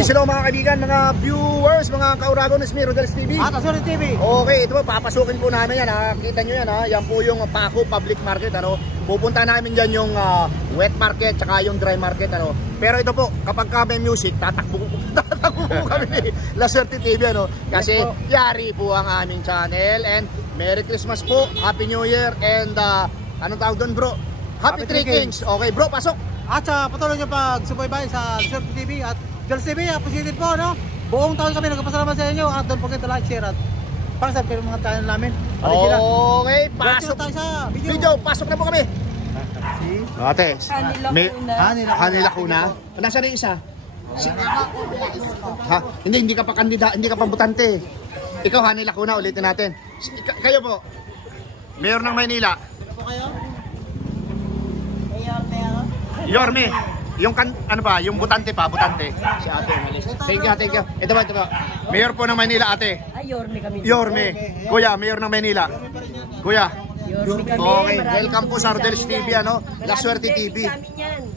Praise hello mga kaibigan, mga viewers, mga kauragon ni Rodel's TV. At Rodel's TV. Okay, ito po, papasukin po namin yan. Nakakita nyo yan ha. Yan po yung Paco Public Market. Ano? Pupunta namin dyan yung wet market tsaka yung dry market. Ano? Pero ito po, kapag may music, tatakbo po kami ni La Suerte TV. Ano? Kasi yari po ang aming channel. And Merry Christmas po, Happy New Year. And anong tawag doon bro? Happy Three Kings. Okay bro, pasok. At patuloy nyo pag-subaybay sa La Suerte TV at Rodel's TV. Appreciated po, no? Buong taon kami nagpapasalamat sa inyo. At don't forget to like, share at para sa mga channel namin. Okay, pasok tayo sa video. Pasok na po kami. Ate, Hanila Kuna. Nasaan yung isa? Ha? Hindi ka pa kandida, hindi ka pa butante. Ikaw Hanila Kuna, ulitin natin. Kayo po. Mayor ng Maynila. Sino po kayo? Yorme. Yung ano ba, yung butante pa, butante. Si ate. Thank you. Ito ba. Mayor po ng Maynila, ate. Ay, Yorme kami. Yorme. Kuya, Mayor ng Maynila. Kuya. Yorme kami. Okay, welcome po sa Rodel's TV, ano? La Suerte TV.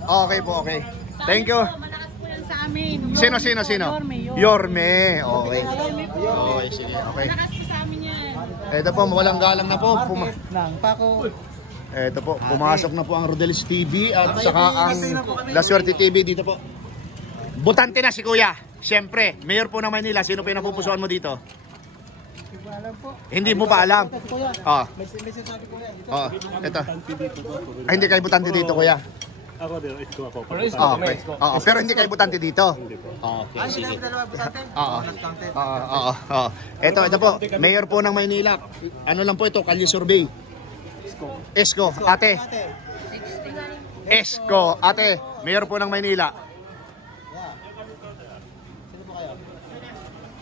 Okay po, okay. Thank you. Malakas po yan sa amin. Sino? Yorme. Okay. Okay, sige. Okay. Malakas po sa amin yan. Ito po, mawalang galang na po. Ng Paco. Ito po, pumasok na po ang Rodel's TV at saka ang La Suerte TV dito po. Butante na si Kuya. Siyempre, Mayor po ng Maynila. Sino po yung napupusuan mo dito? Hindi mo pa alam. Oh. Oh, ito. Ay, hindi kayo butante dito, Kuya. Ako din, isko ako. Okay. Oo, pero hindi kayo butante dito. Okay, sige. Oo. Ito po, Mayor po ng Maynila. Ano lang po ito, Kalye Survey. Esko, ate. Esko, ate. Mayor po ng Maynila.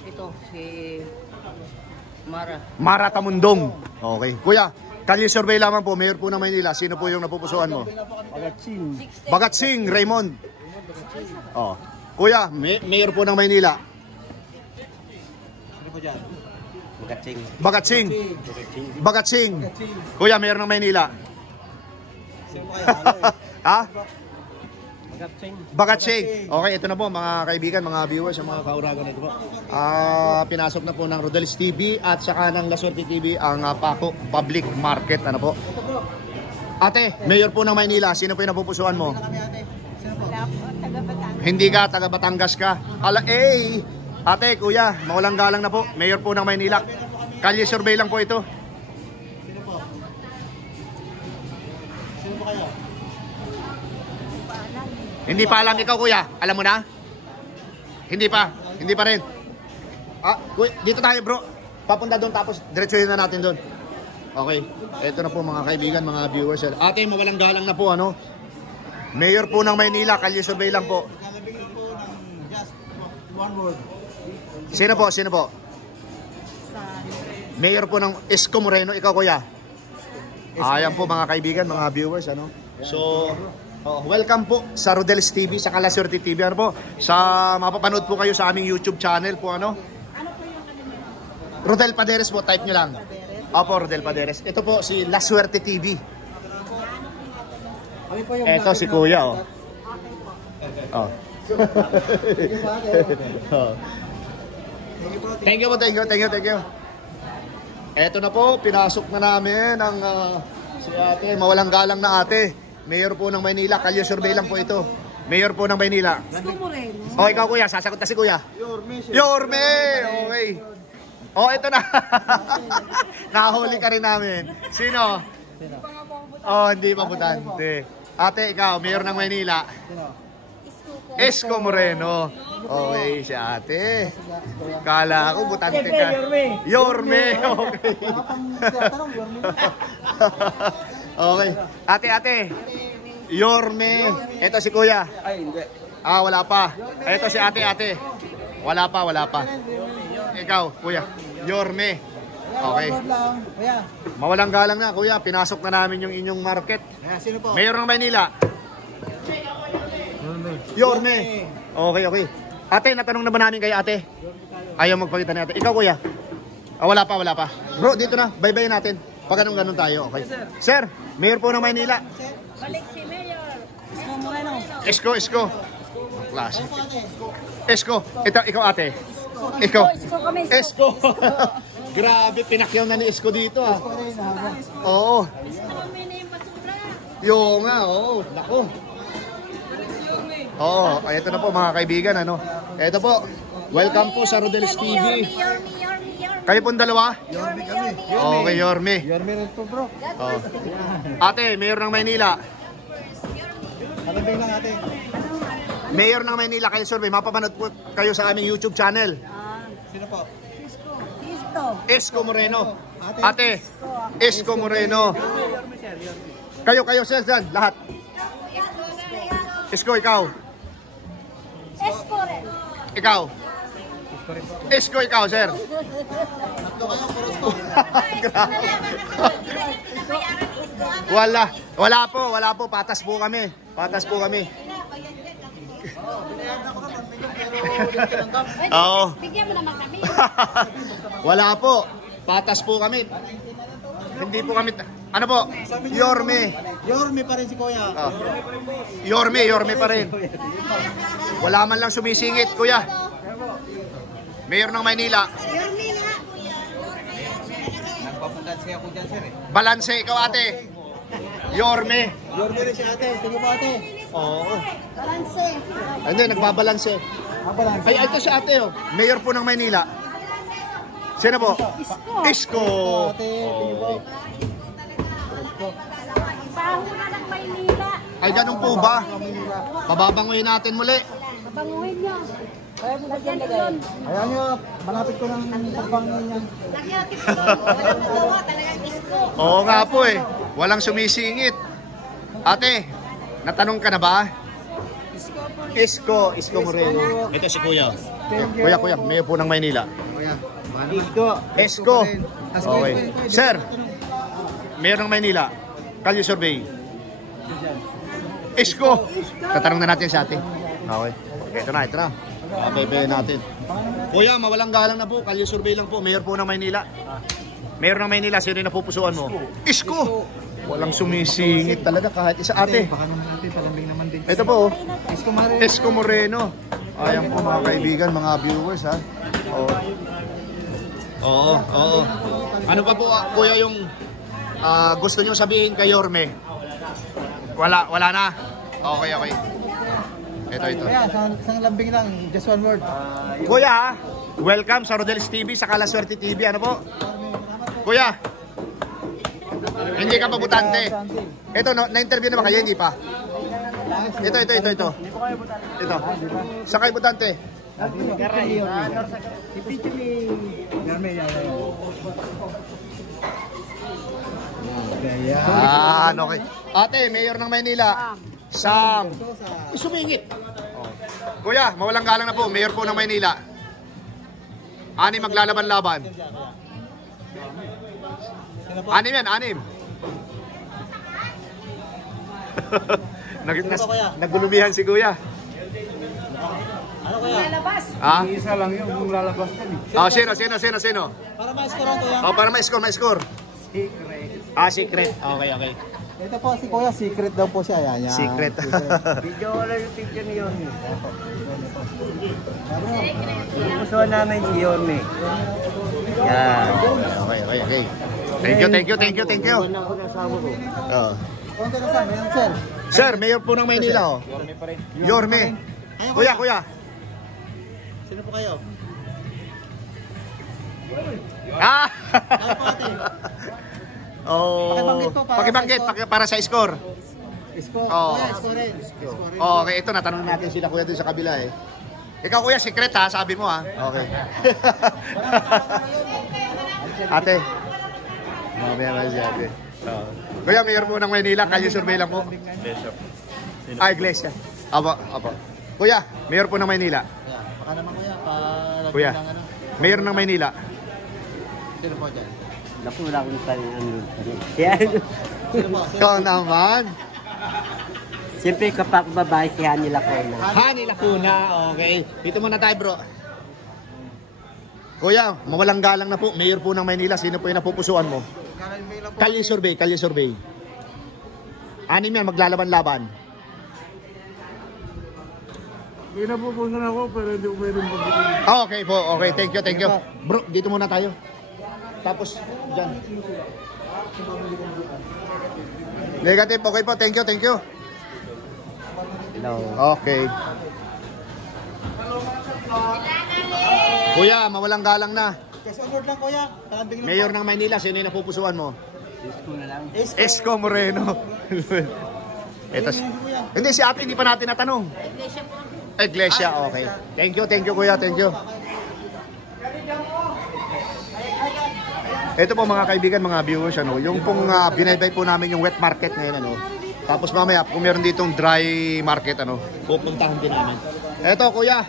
Ito, si Mara Tamundong. Okay. Kuya, Kalye Survey lamang po, Mayor po ng Maynila. Sino po yung napupusuan mo? Bagatsing Raymond. Oh. Kuya, Mayor po ng Maynila. Sino po dyan? Bagatsing. Kuya, Mayor ng Maynila. Sino po kayo? Ha? Bagatsing. Okay, ito na po mga kaibigan, mga viewers, mga kauragan ito po. Pinasok na po ng Rodel's TV at saka ng La Suerte TV ang Paco Public Market. Ano po? Ate, Mayor po ng Maynila, sino po yung napupusuan mo? Hindi ka, taga Batangas ka. Ate, kuya, mawalang galang na po. Mayor po ng Maynila. Kalye Survey lang po ito. Sino po? Sino po kayo? Hindi pa alam ikaw, kuya. Alam mo na? Hindi pa rin. Kuya, dito tayo bro. Papunta doon tapos diretsuhin na natin doon. Okay. Ito na po mga kaibigan, mga viewers. Ate, mawalang galang na po, ano? Mayor po ng Maynila, Kalye Survey lang po. Nalabigin po ng just one word. Sino po? Mayor po ng Isko Moreno, ikaw kuya. Ayan po mga kaibigan, mga viewers, ano. So, welcome po sa Rodel's TV, sa La Suerte TV, ano po. Sa mapapanood po kayo sa aming YouTube channel po, ano. Rodel Paderes po, type nyo lang. Opo, Rodel Paderes. Ito po si La Suerte TV. Ito si kuya, oh. Thank you. Eto na po, pinasok na namin ang si ate, mawalang galang na ate. Mayor po ng Maynila, Kalye Survey lang po ito. Mayor po ng Maynila. Isko Moreno. Oh, ikaw kuya, sasagot na si kuya. Yorme. Okay. Oh, ito na. Nahuli ka rin namin. Sino? Oh, hindi pa butante. Ate, ikaw, Mayor ng Maynila. Isko Moreno. Okay, si ate. Kala ko butante ka. Yorme. Okay. Okay. Ate. Yorme. Ito si kuya. Ay, hindi. Wala pa. Ito si ate. Wala pa. Ikaw, kuya. Yorme. Okay. Mawalang galang na, kuya. Pinasok na namin yung inyong market. Sino po? Mayor ng Maynila. Yorme. Okay. Ate, natanong na ba namin kay ate? Ayaw magpakita ni ate. Ikaw, kuya? Wala pa. Bro, dito na. Bye-bye natin. Pag ganun tayo, okay. Sir, Mayor po ng Maynila. Balik si Mayor. Isko. Klase. Esko. Ikaw ate. Ikaw. Isko kami. Esko. Grabe, pinakyaw na ni Esko dito ah. Oo. Isko kami na yung basura. Yo nga, oo. Nako. Oo, ito na po mga kaibigan, ano. Ito po. Welcome po sa Rodel's TV. Yorme. Kayo pong dalawa? Yorme kami. Okay, Yorme. Yorme rin po bro. Oh. Ate, Mayor ng Maynila. Kalabing lang ate. Mayor ng Maynila, kayo survey. Mapapanood po kayo sa aming YouTube channel. Sino po? Isko. Esko Moreno. Ate, Esko Moreno. Kayo, sir, dyan, lahat. Esko, ikaw. Esko rin. Ikaw. Esko, ikaw, sir. Wala po. Patas po kami. Oo. Bigyan mo naman kami. Wala po. Patas po kami. Hindi po kami. Ano po? Yorme. Yorme pa rin si kuya. Yorme pa rin. Wala man lang sumisingit, kuya. Mayor ng Maynila. Yorme nga. Nagpapadansi ako dyan sir eh. Balanse, ikaw ate. Yorme. Yorme rin si ate. Tingin mo ate. Oo. Balanse. Hindi, nagbabalanse. Balance. Ay, ito si ate, oh. Mayor po ng Maynila. Sino po? Isko. Isko. Ate, tingin mo. Baho na ng Maynila. Ay, ganun po ba? Pababanguhin natin muli. Mabanguhin nyo. Lagyan yun. Ayan nyo, malapit ko ng pagbangin yan. Lagyan natin ito. Walang magawa. Talagang isko. Oo nga po eh. Walang sumisingit. Ate, natanong ka na ba? Isko Moreno. Ito si Kuya. Kuya, mayor po ng Maynila. Kuya, Esko. Okay. Sir, mayor ng Maynila. Kalye survey. Esko. Tatanong na natin sa ate. Okay. Ito na. Bebe natin. Kuya, mawalang galang na po. Kalye survey lang po. Mayor po ng Maynila. Mayor ng Maynila, sino yung napupusuan mo? Isko! Walang sumisingit talaga kahit isa ate. Baka naman natin, palambing naman din. Ito po, Isko Mare. Esko Moreno. Ayan po mga kaibigan, mga viewers ha. Oo. Ano pa po kuya yung gusto nyo sabihin kay Yorme? Wala na? Okay. Ito. Kaya, isang lambing lang, just one word. Kuya, welcome sa Rodel's TV, sa Kalaswerte TV. Ano po? Kuya, hindi ka mabutante. Ito, na-interview na ba kayo? Hindi pa. Ito. Ito. Sa kayo butante? Okay. Ate, Mayor ng Maynila. Sam. Sumingit. Kuya, mawalang galang na po. Mayor po ng Maynila. Ani maglalaban-laban. Anim yan, anim. Nagulubihan si Kuya. Ano kuya? Lalabas. Ah? Isa lang yun, kung lalabas yan eh. Oh, sino? Para ma-score ang kuya. Oh, para ma-score. Secret. Okay. Ito po si kuya, secret daw po siya. Ayan. Secret. Video wala yung picture ni Yorme. Gusto namin si Yorme. Yan. Okay. Thank you. Oh. Konti na sa mayan, sir. Sir, Mayor po ng Maynila. Yorme. Kuya. Sino po kayo? Ano po ate? Oh. Pakibanggit para sa score. Isko. Oo. Kuya, isko rin. Okay, ito natanong natin sila kuya dun sa kabila eh. Ikaw kuya, secret ha, sabi mo ha. Okay. Ate. Mamaya si ate. Kuya, Mayor po ng Maynila, kayo survey lang po. Iglesia. Apo. Kuya, Mayor po ng Maynila. Baka naman kuya, Kuya, Mayor ng Maynila. Sino po dyan? Naku, wala akong tanong. Yan. Sino po? Ikaw naman. Siyempre kapag babae si Hani Lacuna. Hani Lacuna, okay. Dito muna tayo bro. Kuya, mawalang galang na po. Mayor po ng Maynila, sino po yung napupusuan mo? Kalye survey. Anim yan, maglalaban-laban. May napupusan ako pero hindi ko pwedeng pagbitin. Okay po, okay. Thank you, thank you. Bro, dito muna tayo. Tapos, dyan. Negative, okay po. Thank you, thank you. Hello. Okay. Kuya, mawalang galang na. Yes, onward lang kuya. Talambing lang. Mayor ng Maynila, sino yung napupusuan mo? Isko na lang. Isko Moreno. Ito, hindi, si ate, hindi pa natin natanong. Iglesia, okay. Thank you kuya, thank you. Ito po mga kaibigan, mga viewers, ano, yung pong binaybay po namin yung wet market ngayon, ano. Tapos mamaya, kung meron ditong dry market, ano, pupuntahan din namin. Ito kuya,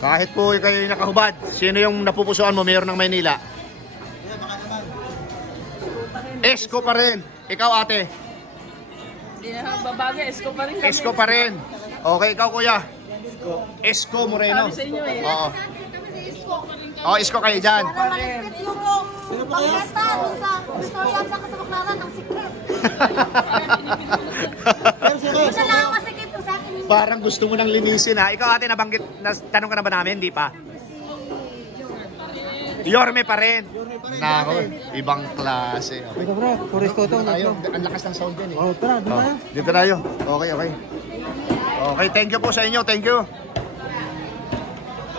kahit po kayo yung nakahubad, sino yung napupusuan mo, mayor ng Maynila? Isko pa rin. Ikaw ate? Hindi na babago, Esko pa rin kami. Isko pa rin. Okay, ikaw kuya? Isko Moreno. Sabi sa inyo eh. Oo. Oh, Isko kayo dyan. Para maligpit yung pangkasta dun sa Victoria at saka sa Baclaran ng sikip. Yun na lang ang masikip ko sa akin. Parang gusto mo nang linisin ha. Ikaw ate, nabanggit, tanong ka na ba namin? Hindi pa. Yorme pa rin. Nako, ibang klase. Okay. Dito bro, tourist ko ito. Tayo, ang lakas ng sound din eh. Oh, tara, doon tayo. Dito tayo. Okay, okay. Okay, thank you po sa inyo. Thank you.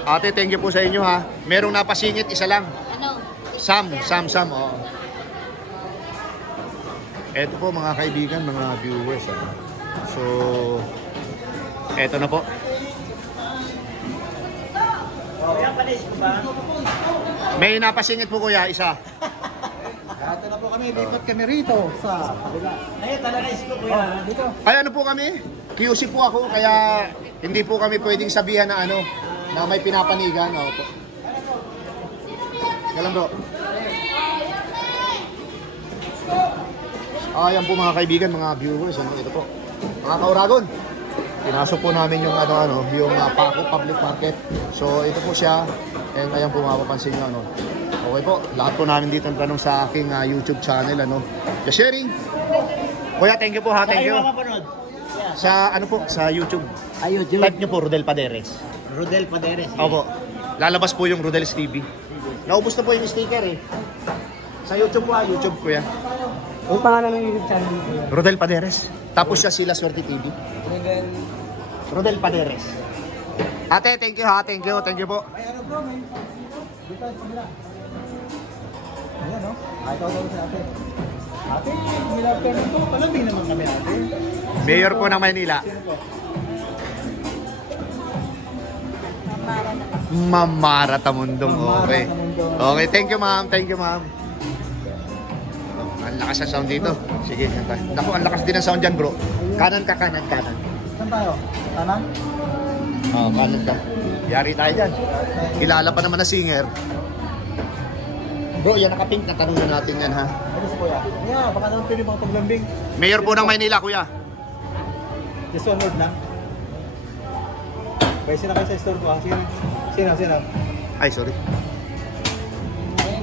Ate, thank you po sa inyo ha. Merong napasingit, isa lang. Ano? Sam. Oo. Ito po mga kaibigan, mga viewers. Ha? So, eto na po. May napasingit po kuya, isa. Ito na po kami, lipat kami rito sa kabila. Ay, talaga isko kuya. Dito. Ay, ano po kami? QC po ako, kaya hindi po kami pwedeng sabihan na ano, na may pinapanigan. O, po. Kailan bro? Ayan po mga kaibigan, mga viewers. Ano, ito po. Mga kauragon. Pinasok po namin yung yung Paco Public Market. So ito po siya. And ayan po mapapansin nyo, ano. Okay po, lahat po namin dito ang tanong sa aking YouTube channel, ano. Just sharing. Kuya, thank you po ha, thank you. Sa ano po, sa YouTube. YouTube. Type nyo po, Rodel Paderes. Rodel Paderes. Opo. Lalabas po yung Rodel's TV. Naubos na po yung sticker eh. Sa YouTube po ha, YouTube kuya. Ang pangalan ng YouTube channel mo? Rodel Paderes. Tapos siya sila Swerte TV. Rodel Paderes. Ate, thank you ha, thank you po. Ay, ano bro, may... Dito, sa kabila. Ayan, no? Ay, ikaw daw sa ate. Ate, nilapin ito. Palambing naman kami, ate. Mayor po ng Maynila. Mamara Tamundong. Okay. Okay, thank you ma'am, thank you ma'am. Ang lakas ng sound dito. Sige, naku, ang lakas din ng sound dyan bro. Kanan ka, kanan. Saan tayo? Kanan? Oo, kanan ka. Yari tayo dyan. Kilala pa naman na singer. Bro, yan nakapink na tanong na natin yan ha. Ano si kuya? Yeah, baka naman pwede mga paglambing. Mayor po ng Maynila kuya. Just one word lang. Bay, sila kayo sa store ko ha? Sino? Ay, sorry.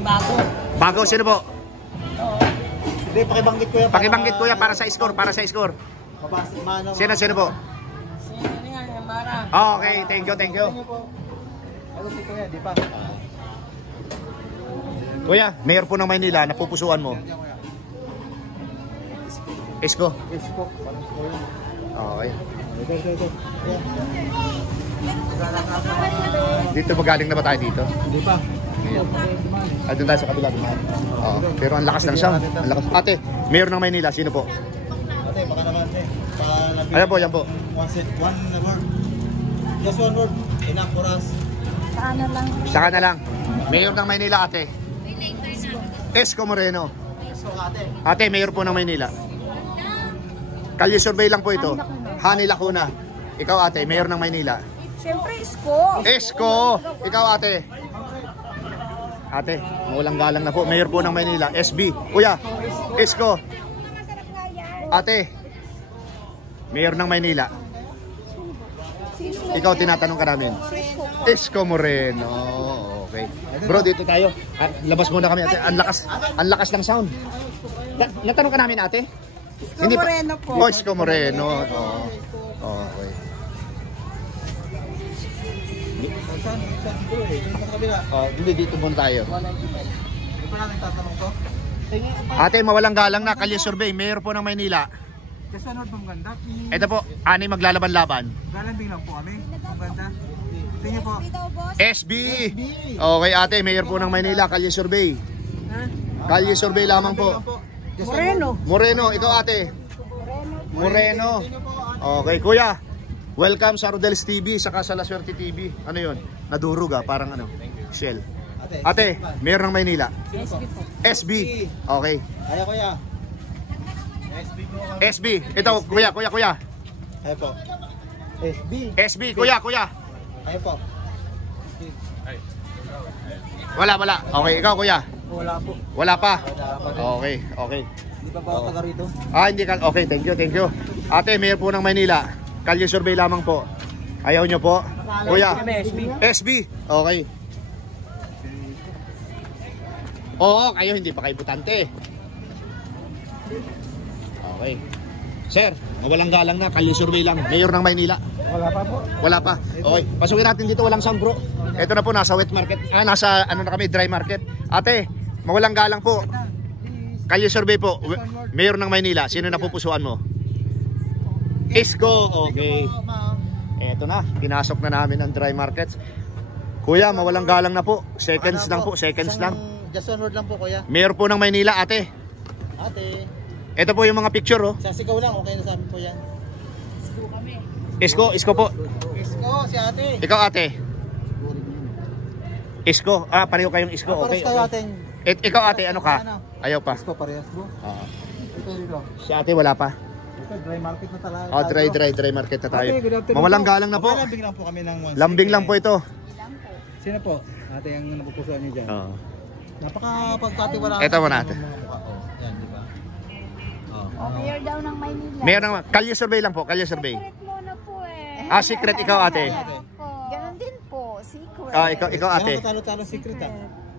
Bago. Bago, sino po? Hindi, pakibanggit kuya. Pakibanggit kuya para sa score, Mabasa, mano. Sino po? Sino nga, Mara? Okay, thank you. Ano si kuya, di pa? Kuya, mayor po ng Maynila, napupusuan mo. Isko. Isko. Okay. Ito. Dito ba galing na ba tayo dito? Di pa. Ay, doon tayo sa kabila. Oo. Pero ang lakas ng sound. Ang lakas. Ate, mayor ng Maynila, sino po? Ate, baka naman Ayan po, yan po. One word. Just one word. Enough for us. Saka na lang. Mayor ng Maynila, ate. Isko Moreno. Isko, ate. Ate, mayor po ng Maynila. Kalye survey lang po ito. Hani Lacuna. Ikaw ate, mayor ng Maynila. Siyempre, Isko. Isko! Ikaw ate. Ate, mawalang galang na po. Mayor po ng Maynila. SB. Kuya, Isko. Ate, mayor ng Maynila. Ikaw tinatanong ka namin. Isko Moreno. Okay. Bro, dito tayo. Labas muna kami ate. Ang lakas ng sound. Natanong ka namin ate? Isko Moreno po. Oh, Isko Moreno. Oh. Okay. Saan dito eh? Dito sa kabila. Oh, hindi dito muna tayo. Ito na nagtatanong ko. Ate, mawalang galang na, Kalye Survey, Mayor po ng Maynila. Kasi ano itong ganda? Ito po, ani maglalaban-laban. Galambing lang po kami. Ang ganda. Tingnan po. SB! Okay ate, Mayor po ng Maynila, Kalye Survey. Kalye Survey lamang po. Moreno, ikaw ate. Moreno. Okay, kuya. Welcome sa Rodel's TV, saka sa La Suerte TV. Ano yun? Nadurog parang ano, Shell. Ate, Mayor ng Maynila. SB. Okay. Ayaw kuya. SB. Ito, kuya. Ayaw po. SB, kuya. Ayaw po. Wala. Okay, ikaw kuya. Wala po. Wala pa. Okay. Hindi pa ba taga rito? Hindi ka. Okay, thank you. Ate, Mayor po ng Maynila. Kalye Survey lamang po. Ayaw nyo po? Kuya. SB. Okay. Oo, kayo hindi pa kayo butante. Okay. Sir, mawalang galang na. Kalye Survey lang. Mayor ng Maynila. Wala pa. Okay. Pasukin natin dito. Walang sound bro. Ito na po. Nasa wet market. Nasa ano na kami. Dry market. Ate, mawalang galang po. Kalye Survey po. Mayor ng Maynila. Sino na pupusuan mo? Isko. Okay. Eto na. Pinasok na namin ang dry markets. Kuya, mawalang galang na po. Seconds lang po. Just one word lang po kuya. Mayor po ng Maynila, ate. Ate. Ito po yung mga picture, oh. Sasigaw lang, okay na sa amin po yan. Isko po. Isko, si ate. Ikaw, ate. Isko. Pareho kayong Isko. Okay. Pares tayo ating. Ikaw, ate, ano ka? Ayaw pa. Isko parehas bro. Ito dito. Si ate, wala pa. Ito, dry market na talaga. Dry market na tayo. Ate, good afternoon Mawalang po. galang na po. Lambing lang po kami ng one. Lambing lang po ito. Sino po? Ate ang napupusuan niyo dyan. Oo. Napaka-pagkatiwala. Ito mo natin. Yan, di ba? Mayor daw ng Maynila. Mayor ng Kalye Survey lang po. Kalye Survey. Secret muna po eh. Secret ikaw, ate. Ganon din po. Secret. Ikaw, ate. Talo-talo secret ah.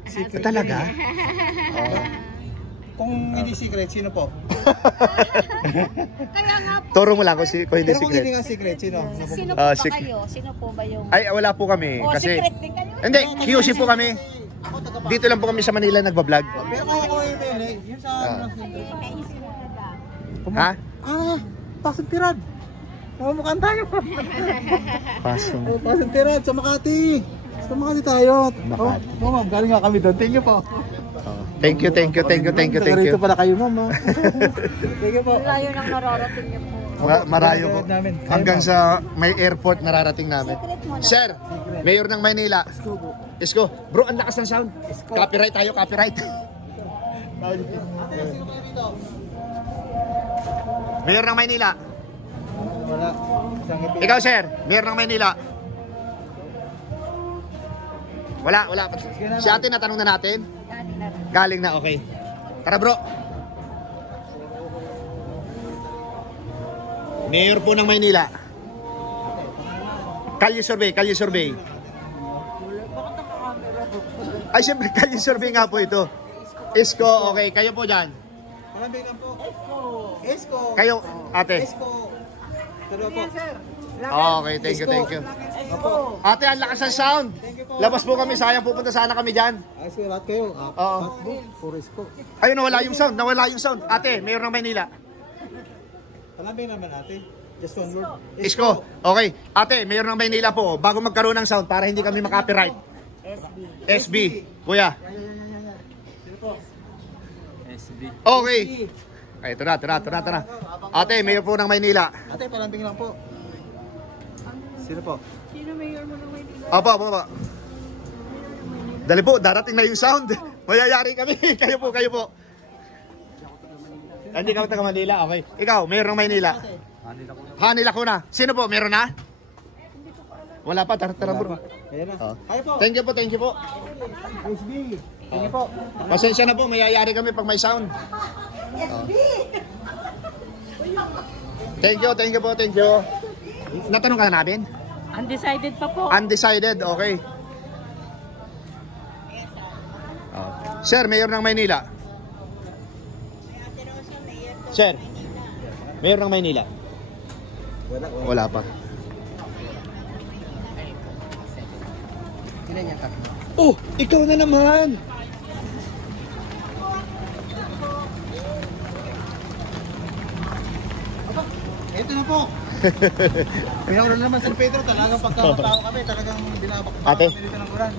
Secret Talaga? Kung hindi secret, sino po? Kaya nga po. Turo mo lang kung hindi Pero kung hindi secret. nga secret, sino? Sino po ba secret. kayo? Sino po ba yung... Ay, wala po kami. Kasi secret din kayo? hindi, QC po kami. Dito lang po kami sa Manila nagbablog. Pero kung ako yung mail, yun sa... Ha? Pasong Tirad. Mamukhaan tayo. Pasong. Pasong Tirad sa Makati. Sa Makati tayo. Makati. Ma'am, galing nga kami doon. Thank you po. Thank you. Rito pala kayo, ma'am. Thank you po. Layo nang nararating niyo po. Marayo po. Hanggang sa may airport nararating namin. Secret mo na. Sir, Mayor ng Maynila. Isko. Bro, ang lakas ng sound. Copyright tayo, copyright. Mayor ng Maynila. Wala. Ikaw, sir. Mayor ng Maynila. Wala. Si ate natanong na natin. Galing na, okay. Tara, bro. Mayor po ng Maynila. Kalye Survey. Ay, siyempre, Kalye Survey nga po ito. Isko, okay. Kayo po dyan. Malambing lang po. Isko. Kayo, ate. Isko. Dalawa po. Okay, thank you. Ate, ang lakas ng sound. Labas po kami, sayang pupunta sana kami dyan. Isko, lahat kayo. Oo. Puro Isko. Ayun, nawala yung sound. Ate, Mayor ng Maynila. Malambing naman ate. Just one word. Isko, okay. Ate, Mayor ng Maynila po, bago magkaroon ng sound para hindi kami makapiright. SB. Kuya. Okay. Ay, tara. Ate, Mayor po ng Maynila. Ate, palambing lang po. Sino po? Opo. Dali po, darating na yung sound. Mayayari kami. Kayo po. Hindi ka taga Manila, okay. Ikaw, Mayor ng Maynila. Hanila ko na. Sino po, meron na? Wala pa, tara bro. Ayan na. Oh. Kayo po. Thank you po. SB. Thank you po. Pasensya na po, mayayari kami pag may sound. Thank you. Natanong ka na namin? Undecided pa po. Undecided, okay. Sir, Mayor ng Maynila. Sir, Mayor ng Maynila. Wala pa. Oh, ikaw na naman. Ito na po. Pinaulan naman San Pedro, talagang pagkakatao kami, talagang binabakbak Ate. kami dito ng ulan.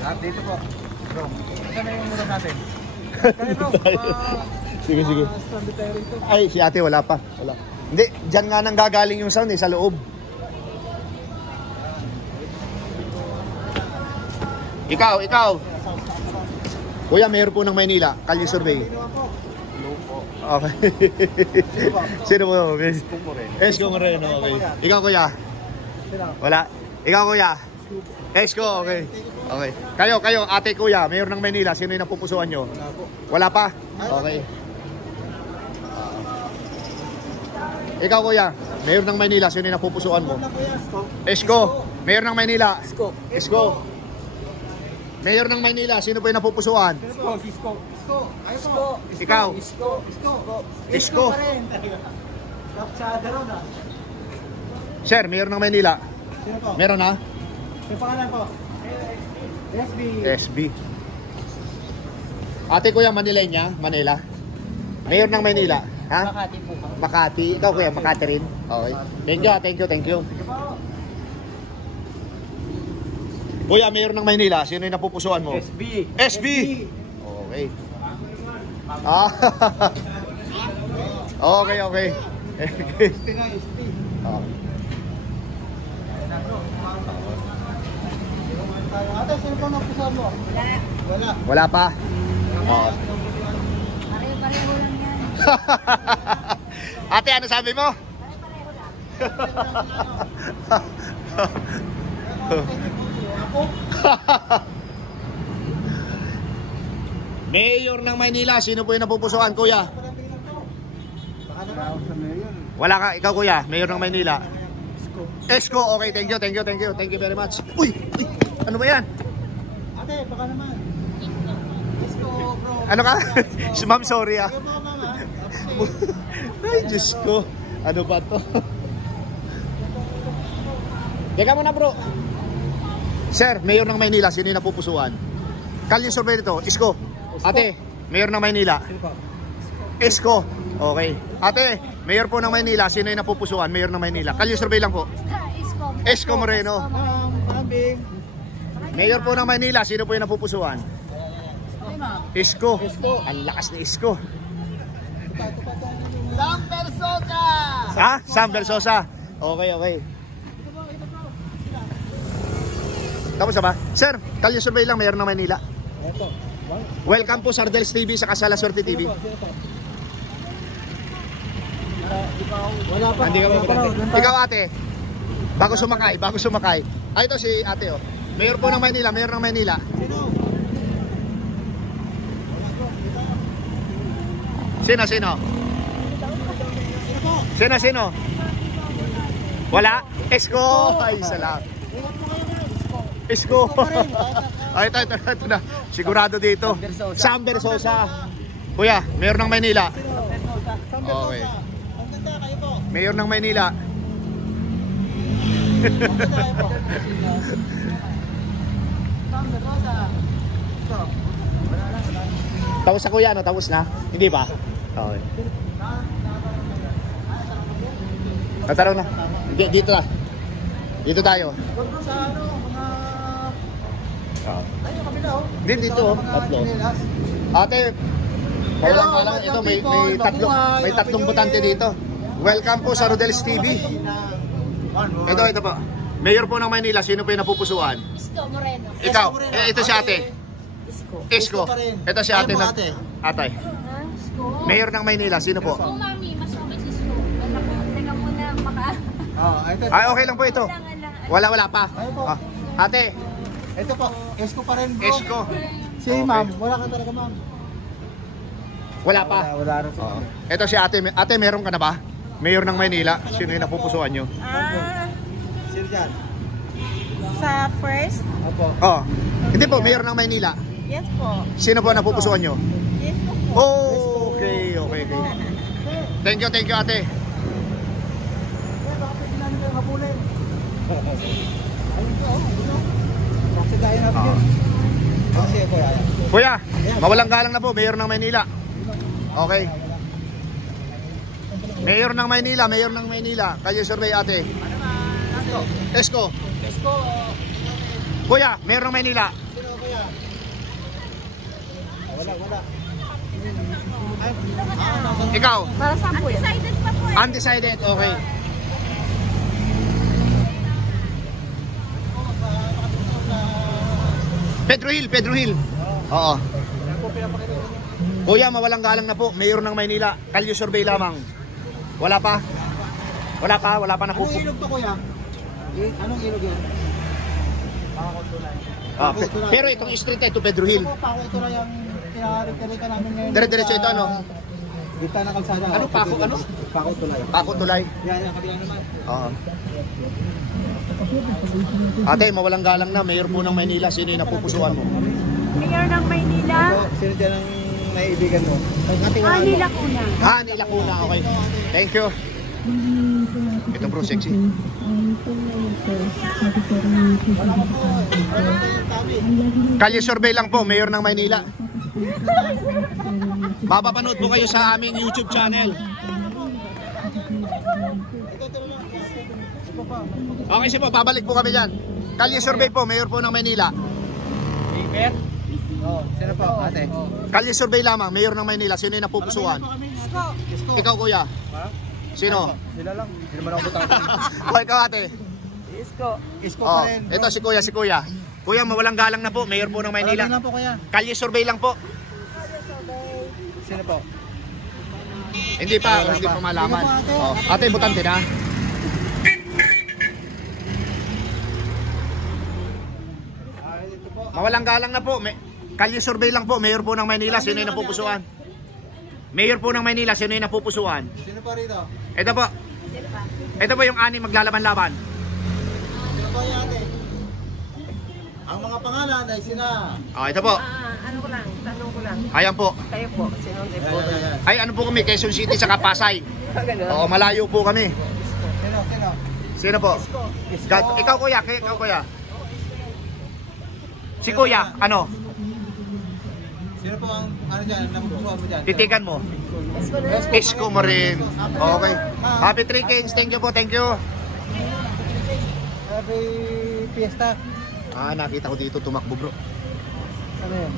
At dito po. Bro, saan na yung ulan natin? Kaya bro, Sige, sige. stranded tayo rito. Ay, si ate wala pa. Wala. Hindi, dyan nga nang gagaling yung sound sa loob. Ikaw. Kuya, mayor po ng Maynila, Kalye Survey. Okay. Sino po? Okay. Esko Moreno, okay. Ikaw, kuya? Wala. Ikaw, kuya? Esko, okay. Okay. Kayo, ate, kuya, mayor ng Maynila, sino yung napupusuan nyo? Wala pa? Okay. Ikaw, kuya, mayor ng Maynila, sino yung napupusuan mo? Esko. Mayor ng Maynila. Esko. Mayor ng Maynila, sino po yung napupusuan? Isko. Ikaw. Isko. Kapsada ron ah. Sir, mayor ng Maynila. Sino po? Meron na? Yung pangalan po? SB. SB. Ate, kuya, Manilenya, Manila. Mayor ng Maynila. Ha? Makati po ka. Makati. Ikaw, kuya, Makati rin. Okay. Thank you. Kuya, mayor ng Maynila, sino yung napupusuan mo? SB. SB. Okay. Ah. Okay. Oh. Ate, sino po napusahan mo? Wala. Wala pa. Oh. Pareho lang yan. Ate, ano sabi mo? Mayor ng Maynila, sino po yung napupusuan, kuya? Wala ka, ikaw kuya, mayor ng Maynila. Esko, okay, thank you very much. Uy, ano ba yan? Ate, baka naman. Isko, bro. Ano ka? Ma'am, sorry ah. Yung mga mama. Ay, Diyos ko. Ano ba to? Teka muna bro. Sir, mayor ng Maynila, sino yung napupusuan? Kalye Survey nito, Isko. Ate, mayor ng Maynila. Isko. Okay. Ate, mayor po ng Maynila, sino yung napupusuan? Mayor ng Maynila. Kalye Survey lang po. Isko Moreno. Pambing. Mayor po ng Maynila, sino po yung napupusuan? Isko. Ang lakas ni Isko. Sam Versosa. Ha? Sam Versosa. Okay. Tapos na ba? Sir, Kalye Survey lang, mayor ng Maynila. Welcome po sa Ardels TV sa Kasala Swerte TV. Wala pa. Hindi ka ba? Ikaw ate. Bago sumakay. Ay, ito si ate oh. Mayor po ng Maynila, mayor ng Maynila. Sino? Sino? Wala? Esko! Ay, salamat. Esko! Ay, ito na. Sigurado dito. Sam Versosa. Kuya, mayor ng Maynila. Okay. Ang ganda kayo po. Mayor ng Maynila. Ang ganda kayo po. Sam Versosa. Ito. Tapos sa kuya, no? Tapos na? Hindi ba? Okay. Tataraw na. Dito na. Dito tayo. Huwag bro sa ano, mga... Tayo kabila oh. Din dito, oh. Mga Tatlo. chinelas. Ate, Hello, wala lang ito. May Mabuhay, tatlong Happy botante New Year. dito. Welcome po sa Ardels TV. Ito po. Mayor po ng Maynila, sino po yung napupusuan? Isko Moreno. Ikaw, Moreno. ito si ate. Isko. pa rin. Ito si ate. Ayaw mo, ate. Ate. Isko. Mayor ng Maynila, sino po? Oh, mami, mas okay si Isko. Teka muna, Ito. Ay, okay lang po ito. Wala pa. Ayun po. Ah, ate, Ito po. Esko pa rin bro. Esko. Si Okay. ma'am. Wala ka talaga ma'am. Wala pa. Wala rin po. Ito si ate. Ate, meron ka na ba? Mayor ng Maynila, sino yung napupusuan nyo? Sino dyan? Sa first? Opo. Oh, hindi po, mayor ng Maynila. Yes po. Sino po napupusuan nyo? Yes po. Oh, okay. Thank you, ate. Bakit hindi namin kayo habulin? Ayun po. Dahil natin yun. Kasi po yan. Kuya, mawalang galang na po, Mayor ng Maynila. Okay. Mayor ng Maynila. Kayo survey ate. Esko. Kuya, Mayor ng Maynila. Sino kuya? Wala. Ikaw, Para saan po yan? Undecided pa po eh. undecided. Okay. Pedro Hill. Oo. Kuya, mawalang galang na po, Mayor ng Maynila. Kalye survey lamang. Wala pa na Anong po. ilog to kuya? Anong ilog yun? Ah, pero itong street ito Pedro Hill. Pako ito lang yung pinariterika namin ngayon. Dire-diretso ito ano? Gitna ng kalsada. Ano, Pako, ano? Pako tulay. Pako tulay. Yan, kabila naman. Oo. Ate, mawalang galang na, Mayor po ng Maynila. Sino yung napupusuan mo? Mayor ng Maynila. Sino dyan ang naibigan mo? Ani Lacuna. Hani Lacuna, okay. Thank you. Ito bro, sexy. Kalye survey lang po, Mayor ng Maynila. Mapapanood po kayo sa aming YouTube channel. Okay siya po, babalik po kami dyan. Kalye survey po, Mayor po ng Maynila. Sino po, ate? Kalye survey lamang, Mayor ng Maynila. Sino yung napupusuan? Ikaw kuya. Sino? Sila lang. Hindi naman ako butang. O ikaw ate. Isko Oh, pa rin. ito si kuya. Kuya, mawalang galang na po, Mayor po ng Maynila. Ano lang po kuya? Kalye survey lang po. Sino po? Hindi pa malaman. Oh, ate, butante na. Mawalang galang na po. Kalye survey lang po, Mayor po ng Maynila. Sino yung napupusuan? Mayor po ng Maynila, sino yung napupusuan? Sino po rito? Ito po. Ito po yung ani maglalaban-laban. Sino po yung ate? Ang mga pangalan ay sina. Oh, ito po. Ano ko lang, tanong ko lang. Ayan po. Kayo po, sino ang iboto? Ay, ano po kami? Quezon City sa Pasay. Oo, malayo po kami. Sino? Sino po? Ikaw kuya. Si kuya, ano? Sino po ang ano dyan? Napupusuan mo dyan? Titigan mo. Isko mo rin. Okay. Happy 3 Kings. Thank you po. Happy Fiesta. Ah, nakita ko dito tumakbo bro. Ano yun?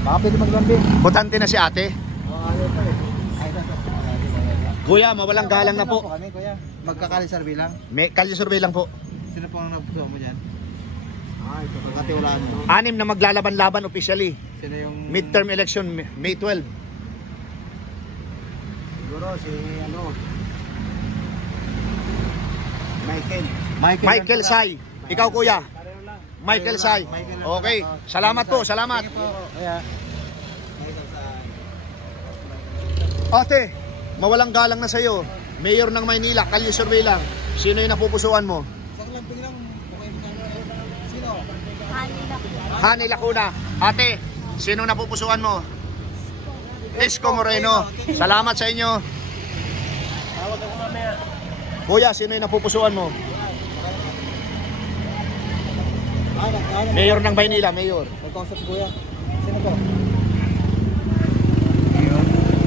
Baka pwede maglambing. Butante na si ate. Ayaw pa eh. Kuya, mawalang galang na po. Kami kuya. Magkakalisar bilang. Kalye survey lang po. Sino po ang napusuan mo dyan? Ito. Pagkatiwalaan mo. 6 na maglalaban-laban officially. Sino yung... Midterm election, May 12. Siguro si ano... Michael Sai. Ikaw kuya. Michael Sai. Okay. Salamat po. Salamat. Kaya... Ate, mawalang galang na sa'yo. Mayor ng Maynila, kalye survey lang. Sino yung napupusuan mo? Saklambing lang. Sino? Hani Lacuna. Ate, sino napupusuan mo? Isko Moreno. Salamat sa inyo. Kuya, sino yung napupusuan mo? Mayor ng Maynila, Mayor. Nagkausap si kuya. Sino po?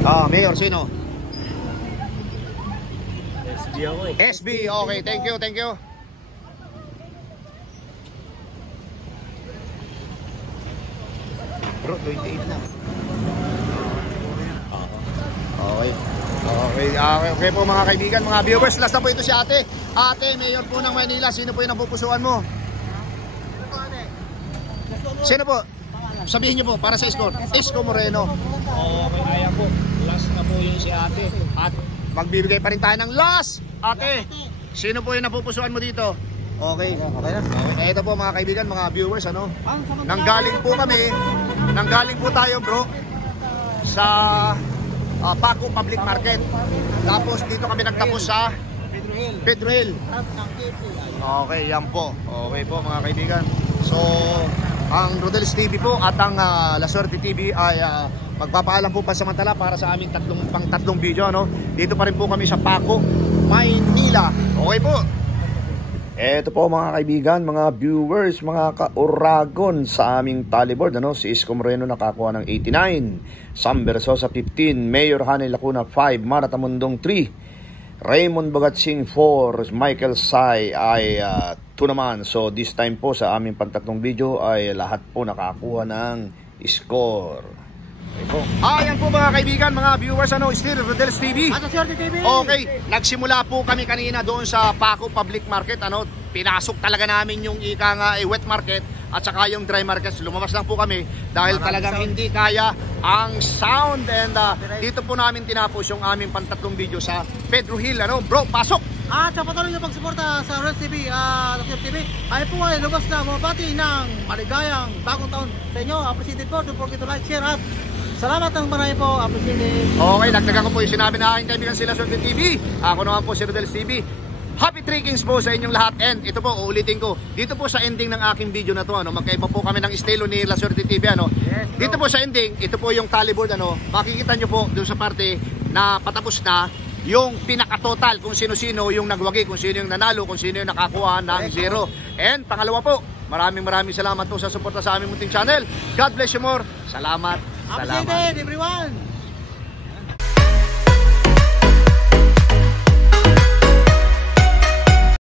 Ah, Mayor, sino? SB, okay. Thank you. Bro, 28 na. Okay po mga kaibigan, mga viewers. Last na po ito si ate. Ate, Mayor po ng Maynila. Sino po yung napupusuan mo? Sino po? Sabihin niyo po, para sa score. Isko Moreno. Okay, ayan po. Last na po yung si ate. At magbibigay pa rin tayo ng last. Ate, sino po yung napupusuan mo dito? Okay. Okay. Ito po mga kaibigan, mga viewers, ano? Nanggaling po tayo bro sa Paco Public Market. Tapos dito kami nagtapos sa Pedro Hill. Okay, yan po. Okay po mga kaibigan. So, ang Rodel's TV po at ang La Suerte TV ay magpapaalam po pansamantala para sa aming tatlong video, no? Dito pa rin po kami sa Paco, Maynila. Okay po. Eto po mga kaibigan, mga viewers, mga ka-Oragon sa aming tallyboard, ano? Si Isko Moreno nakakuha ng 89, Sam Bersosa 15, Mayor Hanny Lacuna 5, Marata Mundong 3, Raymond Bagatsing 4, Michael Sai ay 2 naman. So this time po sa aming pantatlong video ay lahat po nakakuha ng score. Ayan po mga kaibigan, mga viewers, ano, still Rodel's TV. At sa Suerte TV. Okay, nagsimula po kami kanina doon sa Paco Public Market, ano, pinasok talaga namin yung ika nga wet market at saka yung dry markets. Lumabas lang po kami dahil talagang hindi kaya ang sound, and dito po namin tinapos yung aming pantatlong video sa Pedro Hill, ano. Bro, pasok! At sa patuloy na pagsuporta sa Rodel's TV at sa Suerte TV, ay po ay lubas na mabati ng maligayang bagong taon sa inyo. Appreciated po, don't forget to like, share, at salamat ng marami po, appreciated. Okay, nagtaga ko po yung sinabi na aking kaibigan sila Suerte TV. Ako naman po si Rodel's TV. Happy Trekkings po sa inyong lahat. And ito po, uulitin ko, dito po sa ending ng aking video na to, ano, magkaiba po kami ng estilo ni La Suerte TV, ano. Yes, dito po sa ending, ito po yung tallyboard, ano. Makikita nyo po doon sa parte na patapos na yung pinaka-total, kung sino-sino yung nagwagi, kung sino yung nanalo, kung sino yung nakakuha ng 0. And pangalawa po, maraming salamat po sa suporta sa aming munting channel. God bless you more. Salamat. Appreciated everyone.